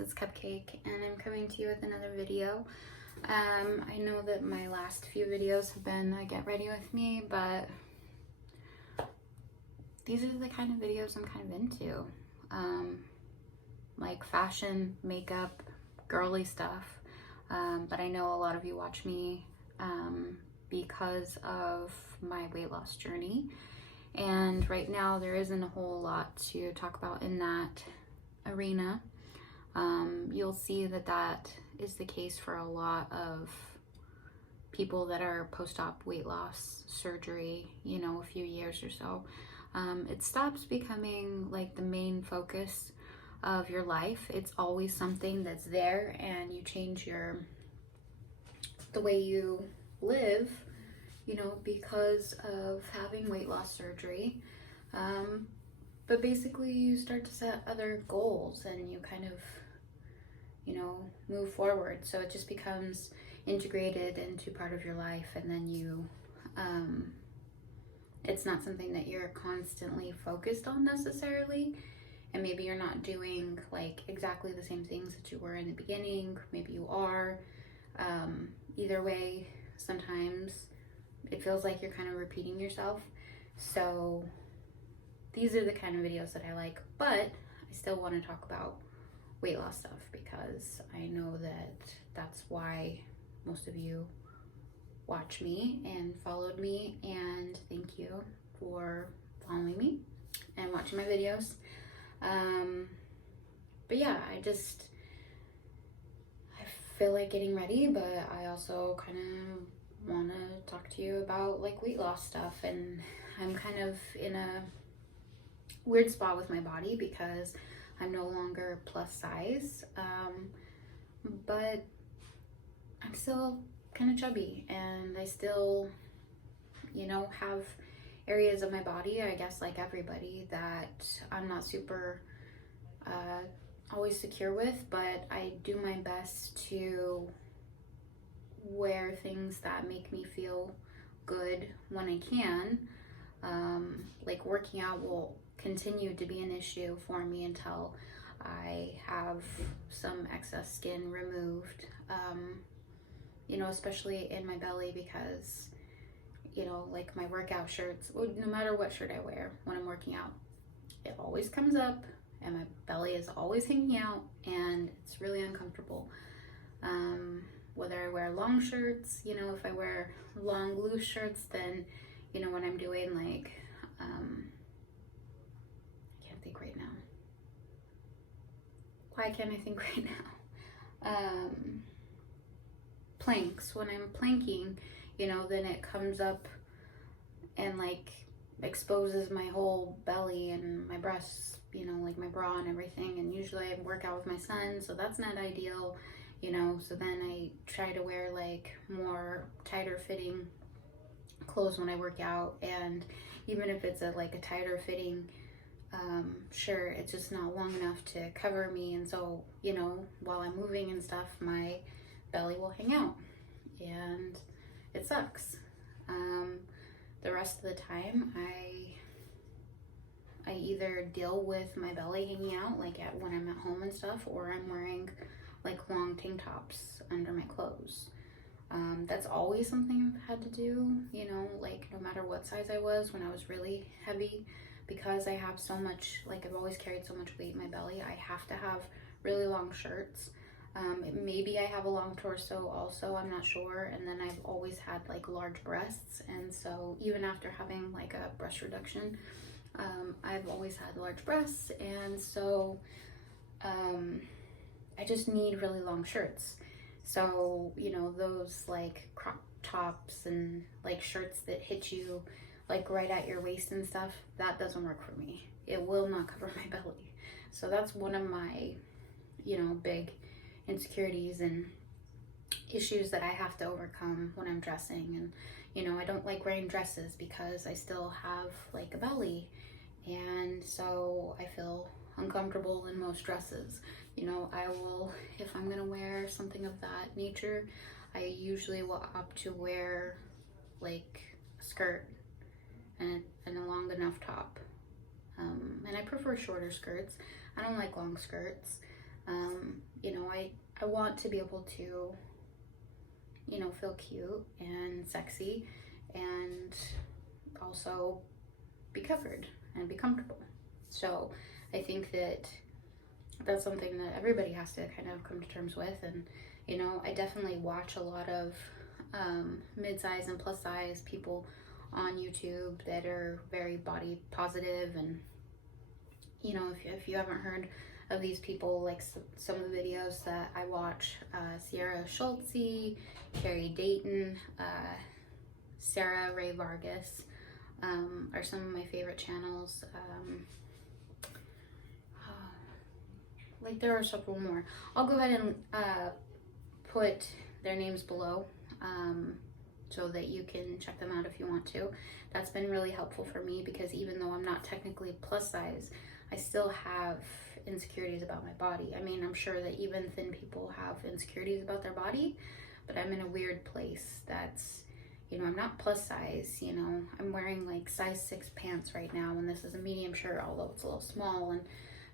it's Cupcake, and I'm coming to you with another video. I know that my last few videos have been get ready with me, but these are the kind of videos I'm kind of into. Like fashion, makeup, girly stuff. But I know a lot of you watch me because of my weight loss journey. And right now there isn't a whole lot to talk about in that arena. You'll see that that is the case for a lot of people that are post-op weight loss surgery, a few years or so. It stops becoming like the main focus of your life. It's always something that's there, and you change the way you live, because of having weight loss surgery. But basically you start to set other goals and you kind of, move forward. So it just becomes integrated into part of your life, and then you, it's not something that you're constantly focused on necessarily. And maybe you're not doing like exactly the same things that you were in the beginning. Maybe you are. Either way, sometimes it feels like you're kind of repeating yourself. So these are the kind of videos that I like, but I still want to talk about weight loss stuff because I know that that's why most of you watch me and followed me, and thank you for following me and watching my videos. But yeah, I feel like getting ready, but I also kind of want to talk to you about like weight loss stuff. And I'm kind of in a weird spot with my body because I'm no longer plus size, but I'm still kind of chubby, and I still, have areas of my body, I guess like everybody, that I'm not super always secure with, but I do my best to wear things that make me feel good when I can. Like working out will continue to be an issue for me until I have some excess skin removed, especially in my belly, because like my workout shirts, no matter what shirt I wear when I'm working out, it always comes up and my belly is always hanging out, and it's really uncomfortable. Whether I wear long shirts, if I wear long loose shirts, then when I'm doing like I can't think right now. Why can't I think right now? Planks. When I'm planking, then it comes up and like exposes my whole belly and my breasts, like my bra and everything. And usually I work out with my son, so that's not ideal, so then I try to wear like more tighter fitting clothes when I work out. And even if it's a tighter fitting shirt, it's just not long enough to cover me, and so while I'm moving and stuff, my belly will hang out and it sucks. The rest of the time I either deal with my belly hanging out when I'm at home and stuff, or I'm wearing like long tank tops under my clothes. That's always something I've had to do, no matter what size I was when I was really heavy, because I have so much, I've always carried so much weight in my belly. I have to have really long shirts. Maybe I have a long torso also, I'm not sure. And then I've always had large breasts, and so even after having a breast reduction, I've always had large breasts, and so I just need really long shirts. So those crop tops and shirts that hit you right at your waist and stuff, that doesn't work for me. It will not cover my belly. So that's one of my big insecurities and issues that I have to overcome when I'm dressing. And I don't like wearing dresses because I still have a belly, and so I feel uncomfortable in most dresses. I will, if I'm gonna wear something of that nature, I usually will opt to wear a skirt and a long enough top. And I prefer shorter skirts. I don't like long skirts. You know, I want to be able to, you know, feel cute and sexy and also be covered and be comfortable. So I think that that's something that everybody has to kind of come to terms with. And, you know, I definitely watch a lot of mid-size and plus size people on YouTube that are very body positive. And, you know, if you haven't heard of these people, like some of the videos that I watch, Schultzzie, Carrie Dayton, Rae Vargas, are some of my favorite channels. Like there are several more. I'll go ahead and put their names below so that you can check them out if you want to. That's been really helpful for me because even though I'm not technically plus size, I still have insecurities about my body. I mean, I'm sure that even thin people have insecurities about their body, but I'm in a weird place that's, you know, I'm not plus size, you know, I'm wearing like size 6 pants right now, and this is a medium shirt, although it's a little small, and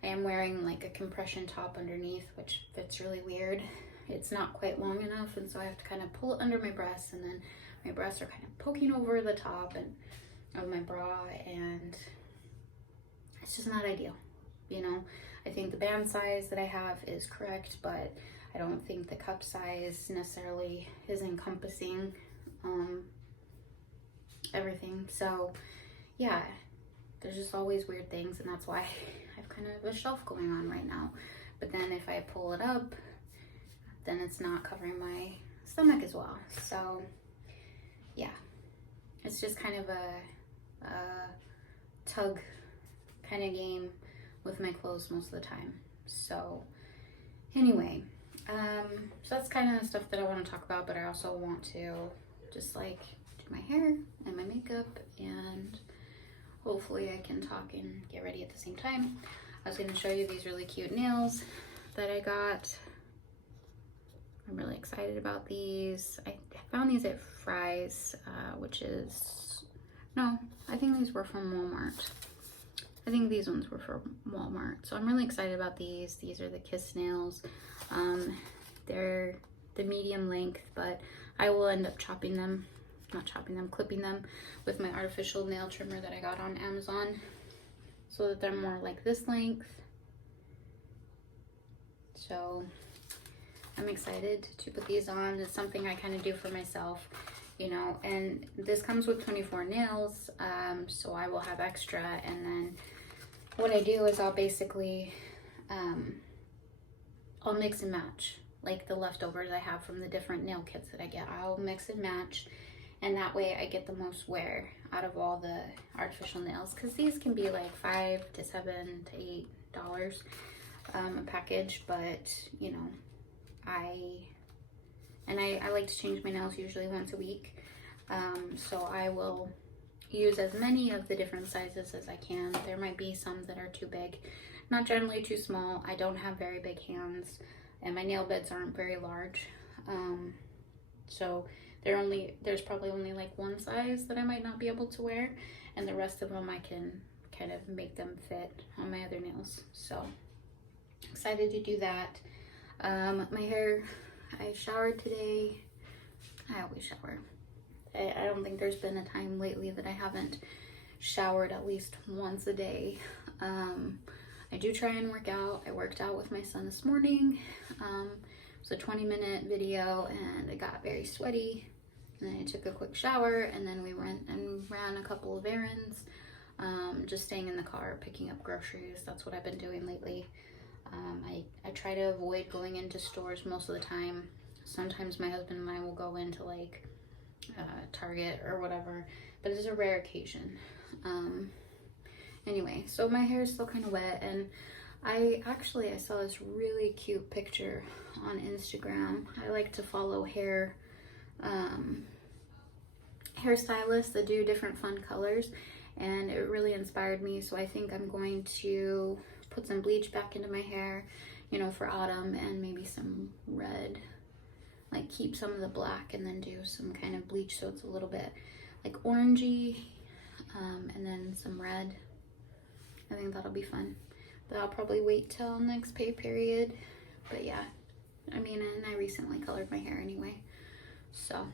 I am wearing like a compression top underneath, which fits really weird. It's not quite long enough, and so I have to kind of pull it under my breasts, and then my breasts are kind of poking over the top and of my bra, and it's just not ideal, you know. I think the band size that I have is correct, but I don't think the cup size necessarily is encompassing everything. So yeah, there's just always weird things, and that's why I've kind of a shelf going on right now. But then if I pull it up, then it's not covering my stomach as well. So yeah, it's just kind of a tug kind of game with my clothes most of the time. So anyway, so that's kind of the stuff that I want to talk about, but I also want to just like do my hair and my makeup, and hopefully I can talk and get ready at the same time. I was going to show you these really cute nails that I got. I'm really excited about these. I found these at Fry's, which is, no, I think these were from Walmart. I think these ones were from Walmart. So I'm really excited about these. These are the Kiss nails. They're the medium length, but I will end up chopping them, not chopping them, clipping them with my artificial nail trimmer that I got on Amazon so that they're more like this length. So I'm excited to put these on. It's something I kind of do for myself, you know, and this comes with 24 nails, so I will have extra. And then what I do is I'll basically, I'll mix and match, like the leftovers I have from the different nail kits that I get. I'll mix and match, and that way I get the most wear out of all the artificial nails, because these can be like $5 to $7 to $8 a package. But you know, I like to change my nails usually once a week, so I will use as many of the different sizes as I can. There might be some that are too big, not generally too small. I don't have very big hands, and my nail beds aren't very large, so there's probably only like one size that I might not be able to wear, and the rest of them I can kind of make them fit on my other nails. So excited to do that. My hair, I showered today. I always shower. I don't think there's been a time lately that I haven't showered at least once a day. I do try and work out. I worked out with my son this morning. It was a 20-minute video, and I got very sweaty. And then I took a quick shower, and then we went and ran a couple of errands. Just staying in the car, picking up groceries. That's what I've been doing lately. I try to avoid going into stores most of the time. Sometimes my husband and I will go into like Target or whatever, but it's a rare occasion. Anyway, so my hair is still kind of wet, and I saw this really cute picture on Instagram. I like to follow hairstylists that do different fun colors, and it really inspired me. So I think I'm going to put some bleach back into my hair, you know, for autumn, and maybe some red, like keep some of the black and then do some kind of bleach so it's a little bit like orangey, and then some red. I think that'll be fun, but I'll probably wait till next pay period But yeah, I mean, and I recently colored my hair anyway. So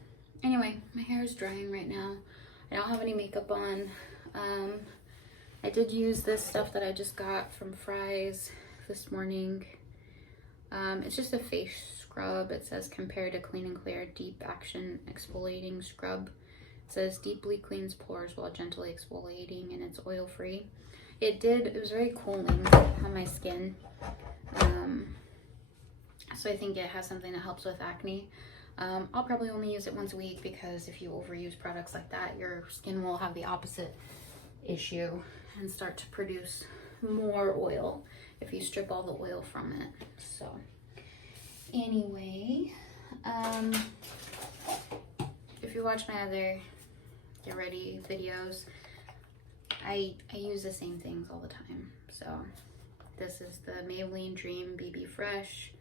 anyway, my hair is drying right now. I don't have any makeup on. I did use this stuff that I just got from Fry's this morning. It's just a face scrub. It says compared to Clean and Clear Deep Action Exfoliating Scrub. It says deeply cleans pores while gently exfoliating, and it's oil free. It was very cooling on my skin. So I think it has something that helps with acne. I'll probably only use it once a week, because if you overuse products like that, your skin will have the opposite issue and start to produce more oil if you strip all the oil from it. So anyway, if you watch my other get ready videos, I use the same things all the time. So this is the Maybelline Dream BB Fresh.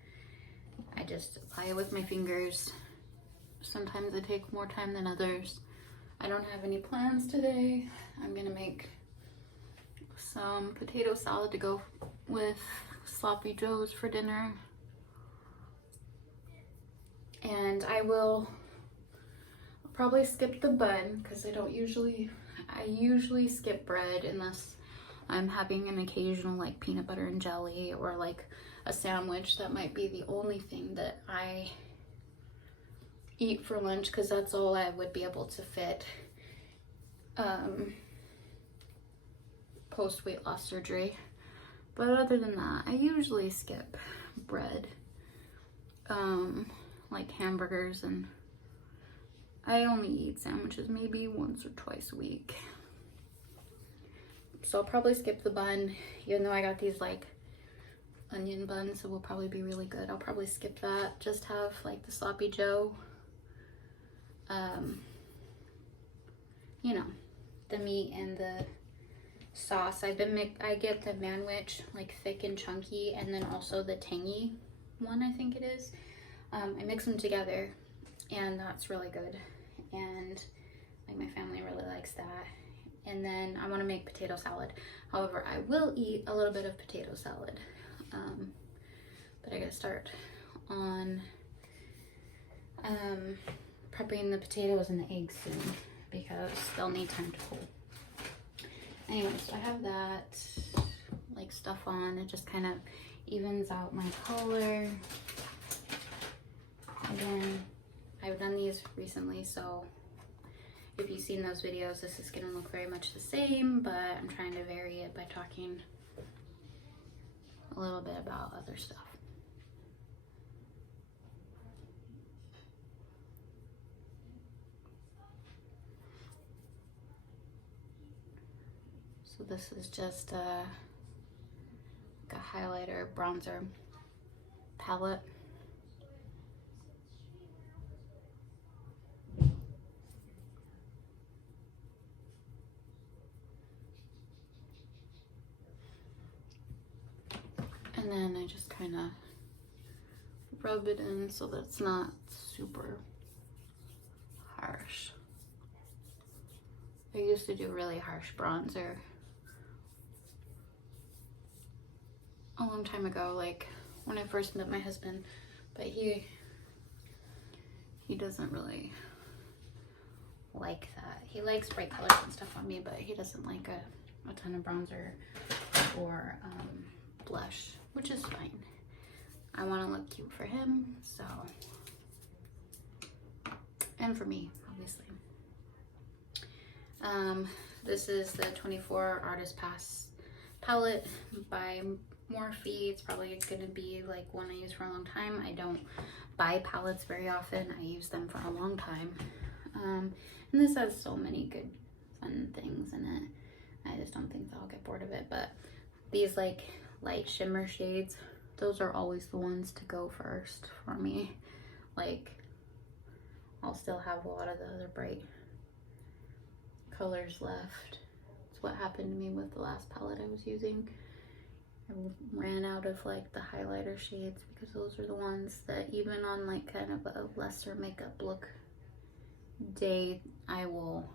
I just apply it with my fingers. Sometimes it takes more time than others. I don't have any plans today. I'm gonna make some potato salad to go with Sloppy Joe's for dinner. And I will probably skip the bun, because I usually skip bread unless I'm having an occasional like peanut butter and jelly or like a sandwich. That might be the only thing that I eat for lunch, because that's all I would be able to fit post weight loss surgery. But other than that, I usually skip bread, like hamburgers, and I only eat sandwiches maybe once or twice a week. So I'll probably skip the bun, even though I got these like onion buns, so will probably be really good. I'll probably skip that, just have like the Sloppy Joe, you know, the meat and the sauce. I get the manwich, like thick and chunky, and then also the tangy one, I think it is. I mix them together, and that's really good, and like my family really likes that. And then I want to make potato salad. However, I will eat a little bit of potato salad, but I gotta start on prepping the potatoes and the eggs soon, because they'll need time to cool. Anyway, so I have that like stuff on. It just kind of evens out my color. Again, I've done these recently, so if you've seen those videos, this is gonna look very much the same, but I'm trying to vary it by talking a little bit about other stuff. So this is just like a highlighter bronzer palette. And then I just kind of rub it in so that it's not super harsh. I used to do really harsh bronzer a long time ago, like when I first met my husband, but he doesn't really like that. He likes bright colors and stuff on me, but he doesn't like a ton of bronzer or blush, which is fine. I want to look cute for him, so, and for me, obviously. This is the 24 Artist Pass palette by Morphe. It's probably going to be like one I use for a long time. I don't buy palettes very often. I use them for a long time. And this has so many good fun things in it. I just don't think that I'll get bored of it. But these like light shimmer shades, those are always the ones to go first for me. Like, I'll still have a lot of the other bright colors left. It's what happened to me with the last palette I was using. I ran out of like the highlighter shades, because those are the ones that even on like kind of a lesser makeup look day, I will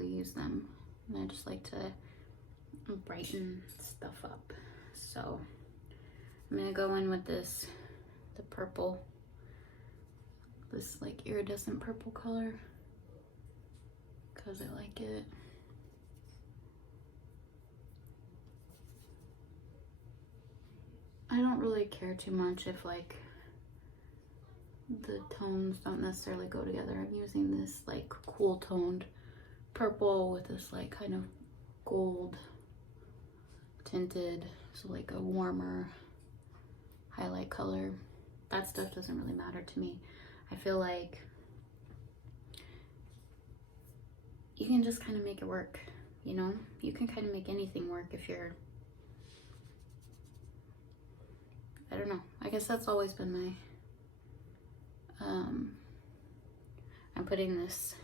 use them. And I just like to brighten stuff up. So I'm gonna go in with this, the purple, this like iridescent purple color, because I like it. I don't really care too much if like the tones don't necessarily go together. I'm using this like cool toned purple with this like kind of gold tinted, so like a warmer highlight color. That stuff doesn't really matter to me. I feel like you can just kind of make it work, you know? You can kind of make anything work if you're, I don't know. I guess that's always been my, I'm putting this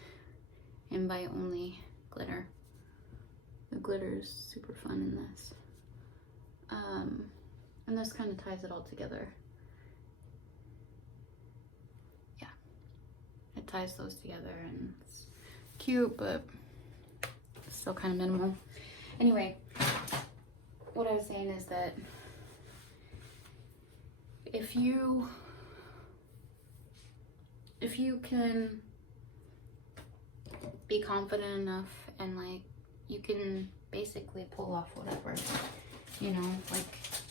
invite only glitter. The glitter is super fun in this. And this kind of ties it all together. Yeah, it ties those together and it's cute, but still kind of minimal. Anyway, what I was saying is that if you can be confident enough and like you can basically pull off whatever, you know, like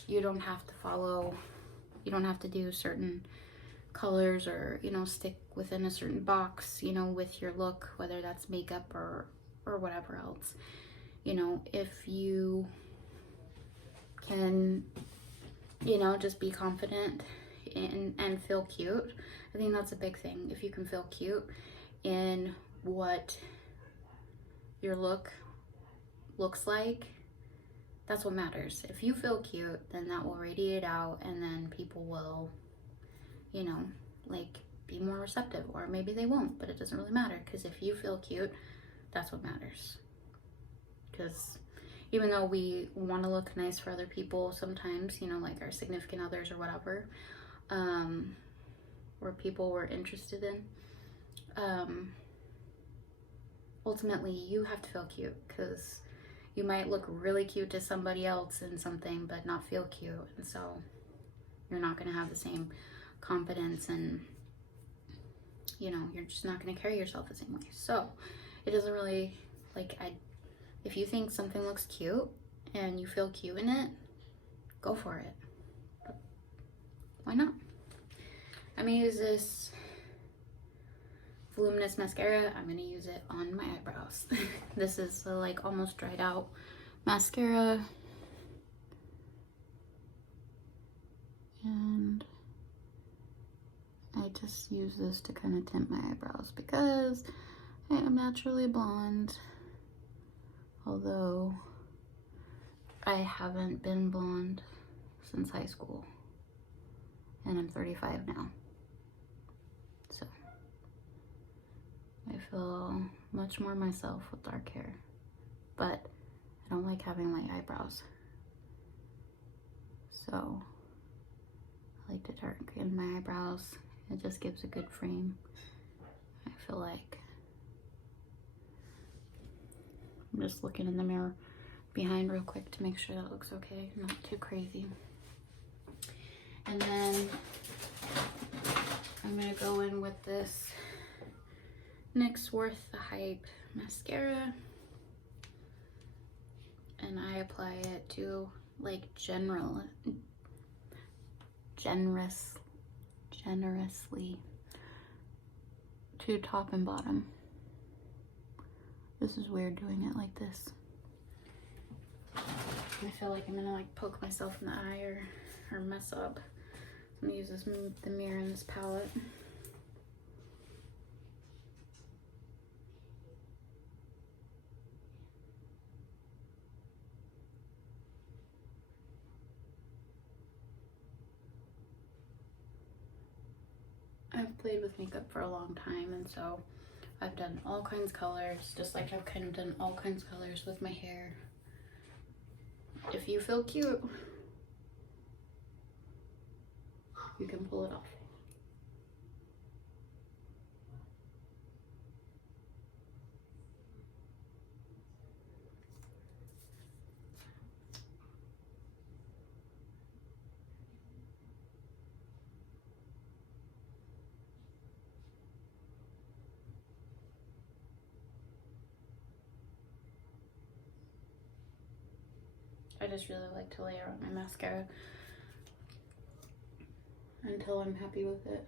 you don't have to follow, you don't have to do certain colors or, you know, stick within a certain box, you know, with your look, whether that's makeup or whatever else. You know, if you can, you know, just be confident and feel cute. I think that's a big thing. If you can feel cute in what your look looks like, that's what matters. If you feel cute, then that will radiate out, and then people will, you know, like be more receptive, or maybe they won't, but it doesn't really matter, because if you feel cute, that's what matters. Because even though we want to look nice for other people sometimes, you know, like our significant others or whatever, or people we're interested in, ultimately you have to feel cute, because you might look really cute to somebody else in something but not feel cute, and so you're not going to have the same confidence, and you know, you're just not going to carry yourself the same way. So it doesn't really, like, if you think something looks cute and you feel cute in it, go for it. But why not? I'm gonna use this voluminous mascara. I'm gonna use it on my eyebrows. This is the like almost dried out mascara, and I just use this to kind of tint my eyebrows because I am naturally blonde, although I haven't been blonde since high school, and I'm 35 now. So I feel much more myself with dark hair, but I don't like having light eyebrows. So I like to darken my eyebrows. It just gives a good frame, I feel like. I'm just looking in the mirror behind real quick to make sure that looks okay, not too crazy. And then I'm gonna go in with this NYX Worth the Hype mascara, and I apply it to like generously to top and bottom. This is weird doing it like this. I feel like I'm gonna like poke myself in the eye or mess up. I'm gonna use the mirror in this palette. I've played with makeup for a long time, and so I've done all kinds of colors, just like I've kind of done all kinds of colors with my hair. If you feel cute, you can pull it off. I just really like to layer on my mascara until I'm happy with it.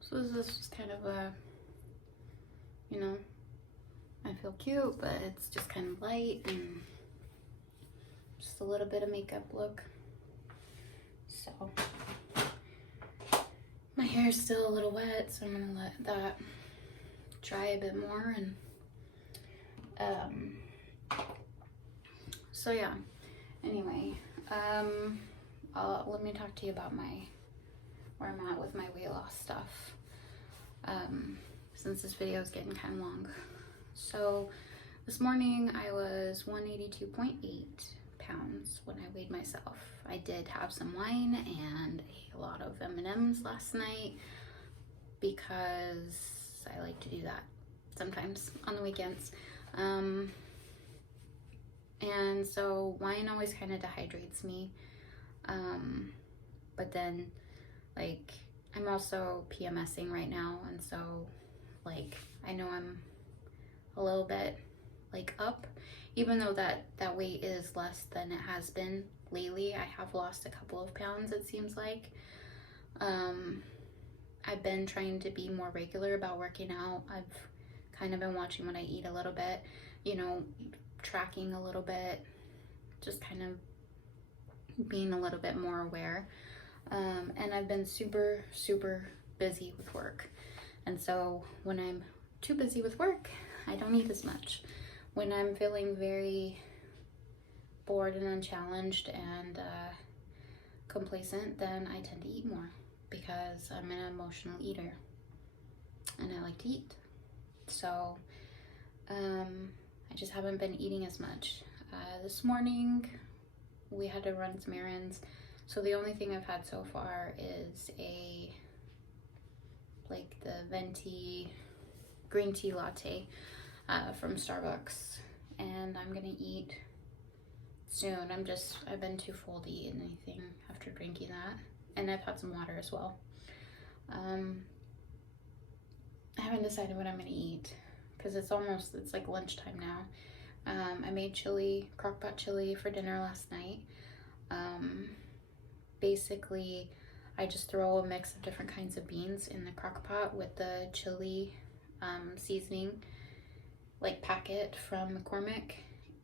So this is just kind of a, you know, I feel cute, but it's just kind of light and just a little bit of makeup look. So my hair is still a little wet, so I'm gonna let that dry a bit more. And so yeah, anyway, let me talk to you about where I'm at with my weight loss stuff, since this video is getting kind of long. So this morning I was 182.8 pounds when I weighed myself. I did have some wine and a lot of M&Ms last night because I like to do that sometimes on the weekends. And so wine always kind of dehydrates me. But then, like, I'm also PMSing right now, and so, like, I know I'm a little bit, like, up, even though that weight is less than it has been lately. I have lost a couple of pounds, it seems like. I've been trying to be more regular about working out. I've kind of been watching what I eat a little bit, you know, tracking a little bit, just kind of being a little bit more aware. And I've been super, super busy with work. And so when I'm too busy with work, I don't eat as much. When I'm feeling very bored and unchallenged and complacent, then I tend to eat more because I'm an emotional eater and I like to eat. So I just haven't been eating as much. This morning we had to run some errands, so the only thing I've had so far is the venti green tea latte from Starbucks, and I'm gonna eat soon. I've been too full to eat anything after drinking that, and I've had some water as well. I haven't decided what I'm gonna eat because it's like lunchtime now. I made crock-pot chili for dinner last night. Basically, I just throw a mix of different kinds of beans in the crock-pot with the chili seasoning, like packet from McCormick,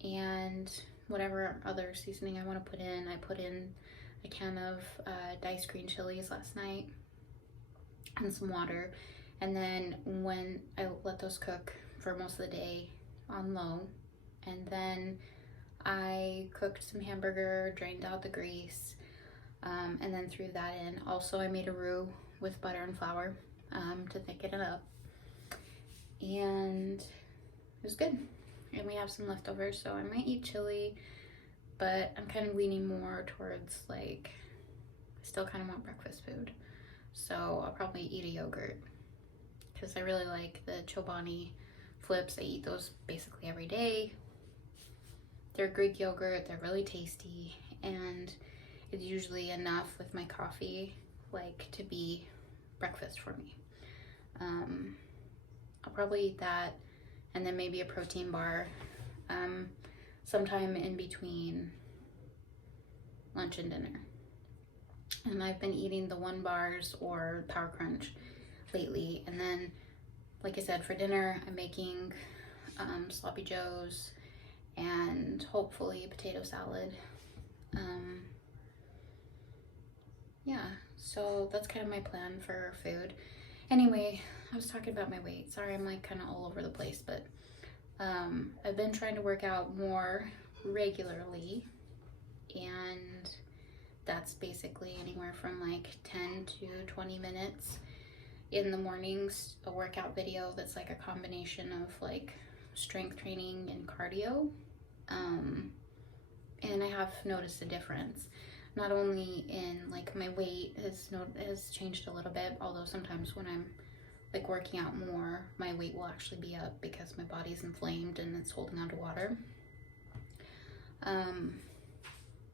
and whatever other seasoning I want to put in. I put in a can of diced green chilies last night and some water, and then when I let those cook for most of the day on low, and then I cooked some hamburger, drained out the grease, and then threw that in. Also, I made a roux with butter and flour to thicken it up, and it was good. And we have some leftovers, so I might eat chili, but I'm kind of leaning more towards, like, I still kind of want breakfast food, so I'll probably eat a yogurt because I really like the Chobani flips. I eat those basically every day. They're Greek yogurt, they're really tasty, and it's usually enough with my coffee, like, to be breakfast for me. I'll probably eat that, and then maybe a protein bar sometime in between lunch and dinner. And I've been eating the 1 bars or Power Crunch lately, and then, like I said, for dinner I'm making sloppy joes and hopefully potato salad. Yeah, so that's kind of my plan for food. Anyway, I was talking about my weight. Sorry, I'm like kind of all over the place, but I've been trying to work out more regularly, and that's basically anywhere from like 10 to 20 minutes in the mornings, a workout video that's like a combination of like strength training and cardio. And I have noticed a difference, not only in like my weight has changed a little bit, although sometimes when I'm like working out more, my weight will actually be up because my body's inflamed and it's holding on to water.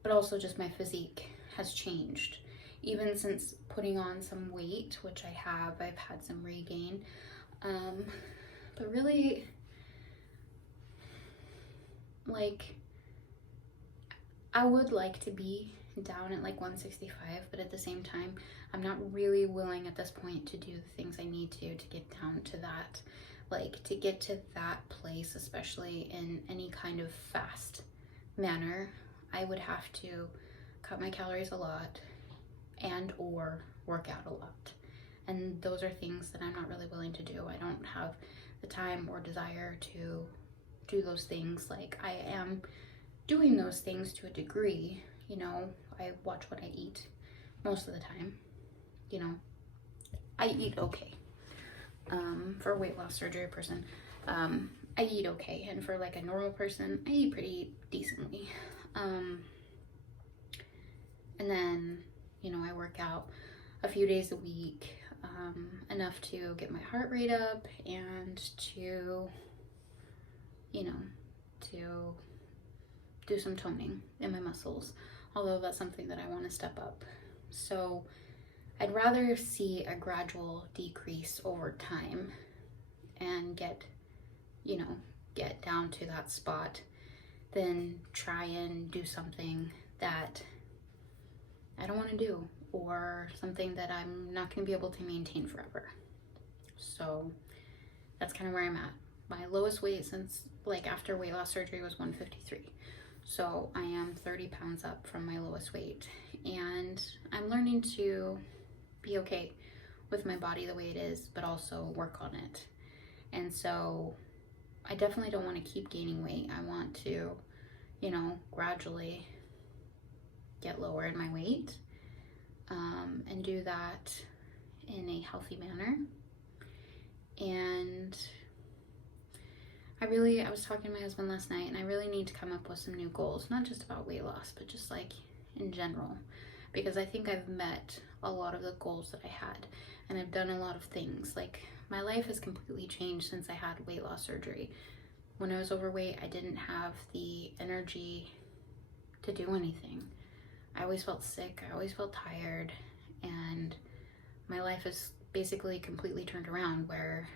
But also just my physique has changed. Even since putting on some weight, which I have, I've had some regain. But really, like, I would like to be down at like 165, but at the same time, I'm not really willing at this point to do the things I need to get down to that. Like, to get to that place, especially in any kind of fast manner, I would have to cut my calories a lot and or work out a lot. And those are things that I'm not really willing to do. I don't have the time or desire to do those things. Like, I am doing those things to a degree, you know. I watch what I eat most of the time, you know. I eat okay. For a weight loss surgery person, I eat okay, and for like a normal person, I eat pretty decently. And then, you know, I work out a few days a week, enough to get my heart rate up and to, you know, to do some toning in my muscles, although that's something that I want to step up. So I'd rather see a gradual decrease over time and get down to that spot than try and do something that I don't want to do, or something that I'm not going to be able to maintain forever. So that's kind of where I'm at. My lowest weight since like after weight loss surgery was 153. So I am 30 pounds up from my lowest weight, and I'm learning to be okay with my body the way it is, but also work on it. And so I definitely don't want to keep gaining weight. I want to, you know, gradually get lower in my weight, and do that in a healthy manner. And I was talking to my husband last night, and I really need to come up with some new goals, not just about weight loss, but just like in general, because I think I've met a lot of the goals that I had, and I've done a lot of things. Like, my life has completely changed since I had weight loss surgery. When I was overweight, I didn't have the energy to do anything. I always felt sick, I always felt tired, and my life is basically completely turned around, where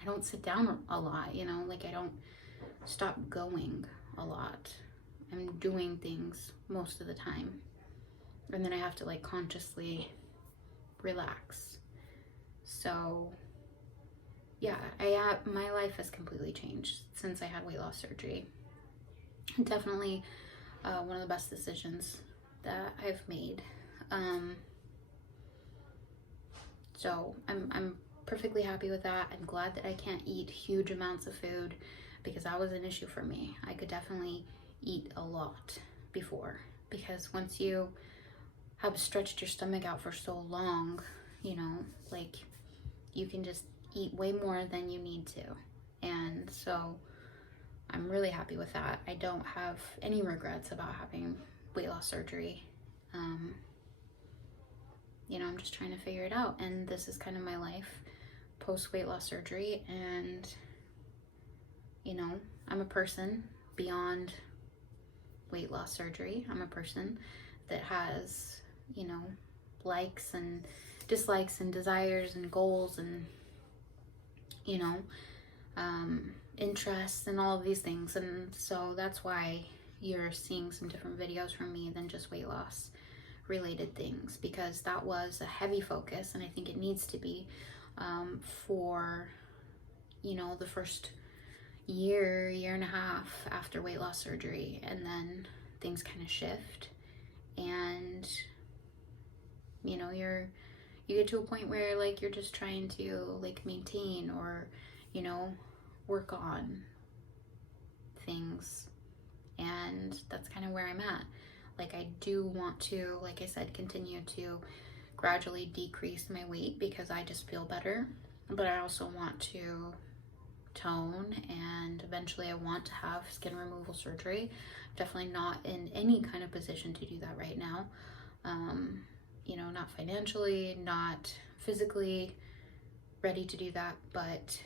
I don't sit down a lot, you know, like I don't stop going a lot. I'm doing things most of the time, and then I have to like consciously relax. So yeah, my life has completely changed since I had weight loss surgery. Definitely one of the best decisions that I've made. So I'm perfectly happy with that. I'm glad that I can't eat huge amounts of food, because that was an issue for me. I could definitely eat a lot before, because once you have stretched your stomach out for so long, you know, like, you can just eat way more than you need to. And so I'm really happy with that. I don't have any regrets about having weight loss surgery. You know, I'm just trying to figure it out, and this is kind of my life post weight loss surgery. And you know, I'm a person beyond weight loss surgery. I'm a person that has, you know, likes and dislikes and desires and goals and, you know, interests and all of these things. And so that's why you're seeing some different videos from me than just weight loss related things, because that was a heavy focus, and I think it needs to be for, you know, the first year and a half after weight loss surgery, and then things kind of shift, and you know, you get to a point where like you're just trying to like maintain or, you know, work on things, and that's kind of where I'm at. Like, I do want to, like I said, continue to gradually decrease my weight because I just feel better, but I also want to tone, and eventually I want to have skin removal surgery. I'm definitely not in any kind of position to do that right now. You know, not financially, not physically, ready to do that, but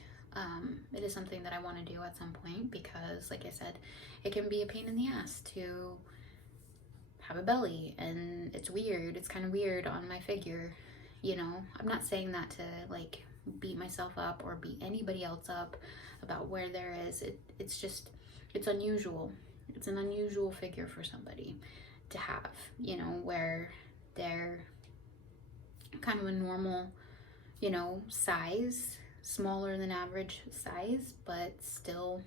it is something that I want to do at some point because, like I said, it can be a pain in the ass to have a belly, and it's weird. It's kind of weird on my figure, you know. I'm not saying that to like beat myself up or beat anybody else up about where there is. It's just, it's unusual. It's an unusual figure for somebody to have, you know, where they're kind of a normal, you know, size, smaller than average size, but still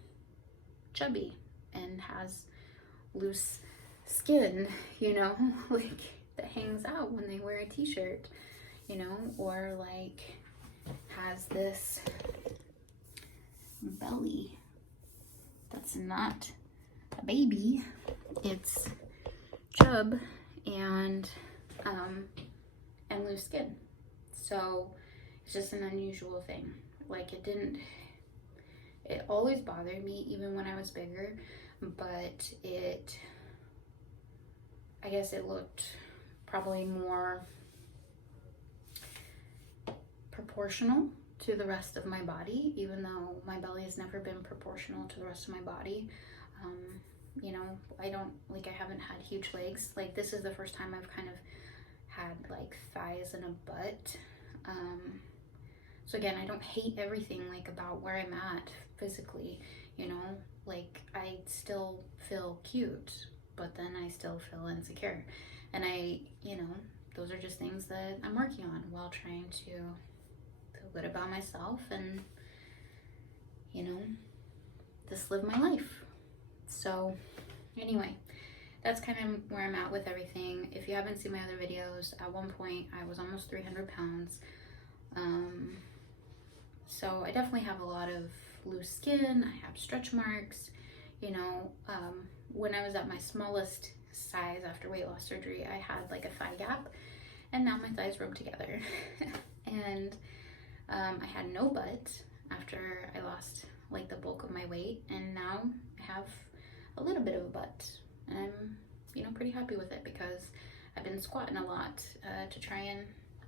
chubby and has loose skin, you know, like that hangs out when they wear a t-shirt, you know, or like has this belly that's not a baby, it's chub and loose skin. So it's just an unusual thing. Like it always bothered me even when I was bigger, but I guess it looked probably more proportional to the rest of my body, even though my belly has never been proportional to the rest of my body. You know, I haven't had huge legs. Like, this is the first time I've kind of had like thighs and a butt. So again, I don't hate everything like about where I'm at physically, you know, like I still feel cute, but then I still feel insecure. And you know, those are just things that I'm working on while trying to feel good about myself and, you know, just live my life. So anyway, that's kind of where I'm at with everything. If you haven't seen my other videos, at one point I was almost 300 pounds. So I definitely have a lot of loose skin. I have stretch marks, you know. When I was at my smallest size after weight loss surgery, I had like a thigh gap, and now my thighs rub together. And I had no butt after I lost like the bulk of my weight, and now I have a little bit of a butt, and I'm, you know, pretty happy with it because I've been squatting a lot to try and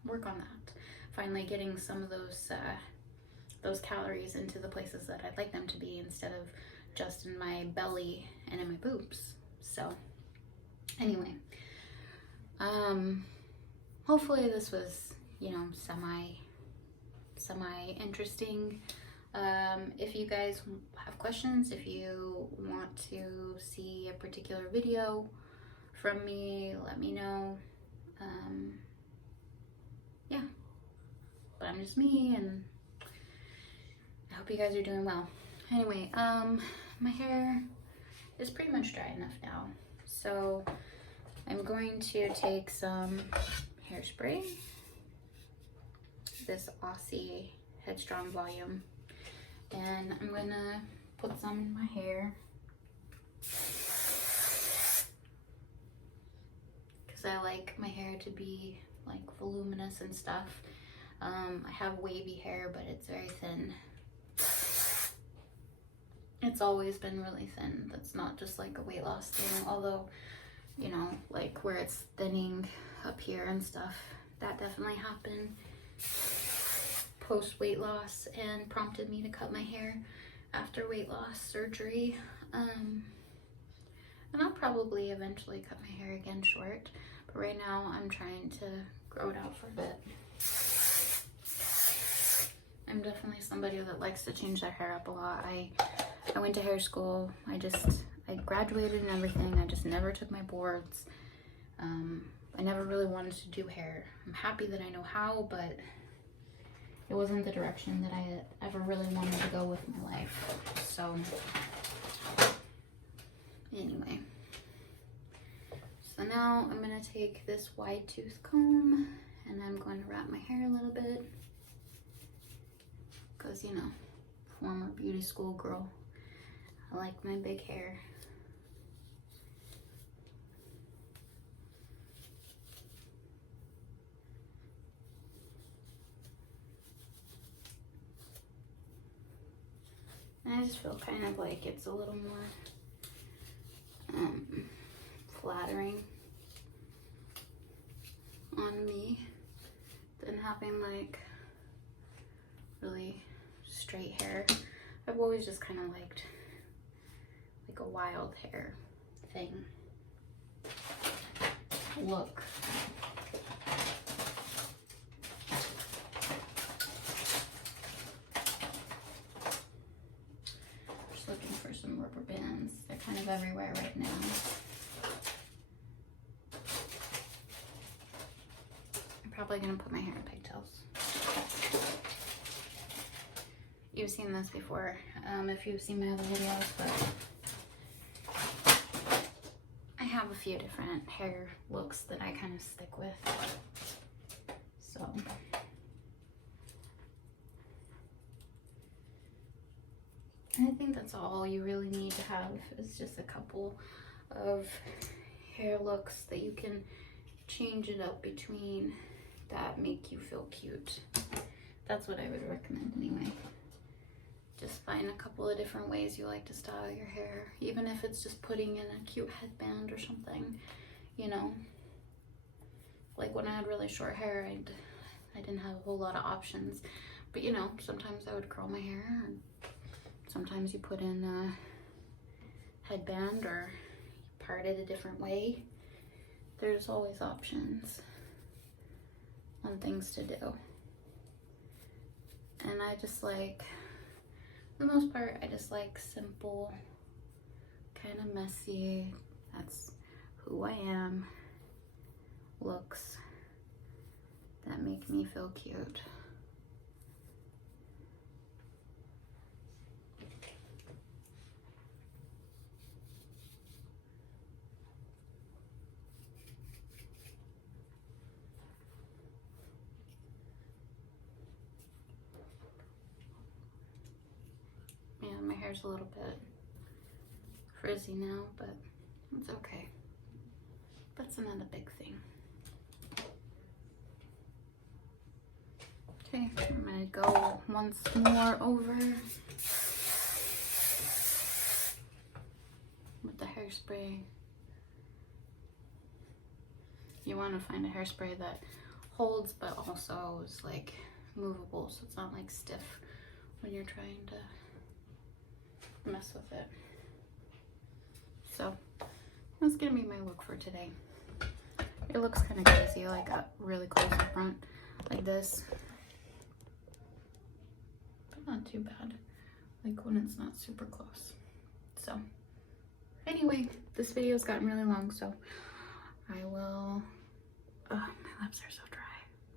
work on that. Finally getting some of those calories into the places that I'd like them to be, instead of just in my belly and in my boobs. So anyway, hopefully this was, you know, semi interesting. If you guys have questions, if you want to see a particular video from me, let me know. Yeah, but I'm just me, and I hope you guys are doing well. Anyway, my hair is pretty much dry enough now, so I'm going to take some hairspray, this Aussie Headstrong Volume, and I'm gonna put some in my hair because I like my hair to be like voluminous and stuff. I have wavy hair, but it's very thin. It's always been really thin. That's not just like a weight loss thing, although, you know, like where it's thinning up here and stuff, that definitely happened post weight loss and prompted me to cut my hair after weight loss surgery. And I'll probably eventually cut my hair again short, but right now I'm trying to grow it out for a bit. I'm definitely somebody that likes to change their hair up a lot. I went to hair school. I graduated and everything. I just never took my boards. I never really wanted to do hair. I'm happy that I know how, but it wasn't the direction that I ever really wanted to go with my life. So anyway, so now I'm gonna take this wide tooth comb and I'm going to wrap my hair a little bit because, you know, former beauty school girl, I like my big hair. And I just feel kind of like it's a little more flattering on me than having like I've always just kind of liked like a wild hair thing. Look. Just looking for some rubber bands. They're kind of everywhere right now. I'm probably gonna put my hair in pigtails. You've seen this before, if you've seen my other videos, but I have a few different hair looks that I kind of stick with. So I think that's all you really need to have, is just a couple of hair looks that you can change it up between that make you feel cute. That's what I would recommend anyway. Just find a couple of different ways you like to style your hair, even if it's just putting in a cute headband or something, you know. Like when I had really short hair, I didn't have a whole lot of options, but you know, sometimes I would curl my hair, and sometimes you put in a headband or part it a different way. There's always options on things to do. And I just like, for the most part, I just like simple, kind of messy, that's who I am, looks that make me feel cute. Yeah, my hair's a little bit frizzy now, but it's okay. That's another big thing. Okay, I'm gonna go once more over with the hairspray. You want to find a hairspray that holds but also is like movable, so it's not like stiff when you're trying to mess with it. So that's gonna be my look for today. It looks kind of crazy, like up really close up front like this, but not too bad, like when it's not super close. So anyway, this video's gotten really long, so I will, oh, my lips are so dry.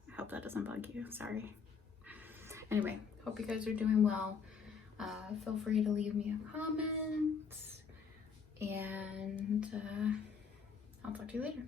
I hope that doesn't bug you, sorry. Anyway, hope you guys are doing well. Feel free to leave me a comment, and I'll talk to you later.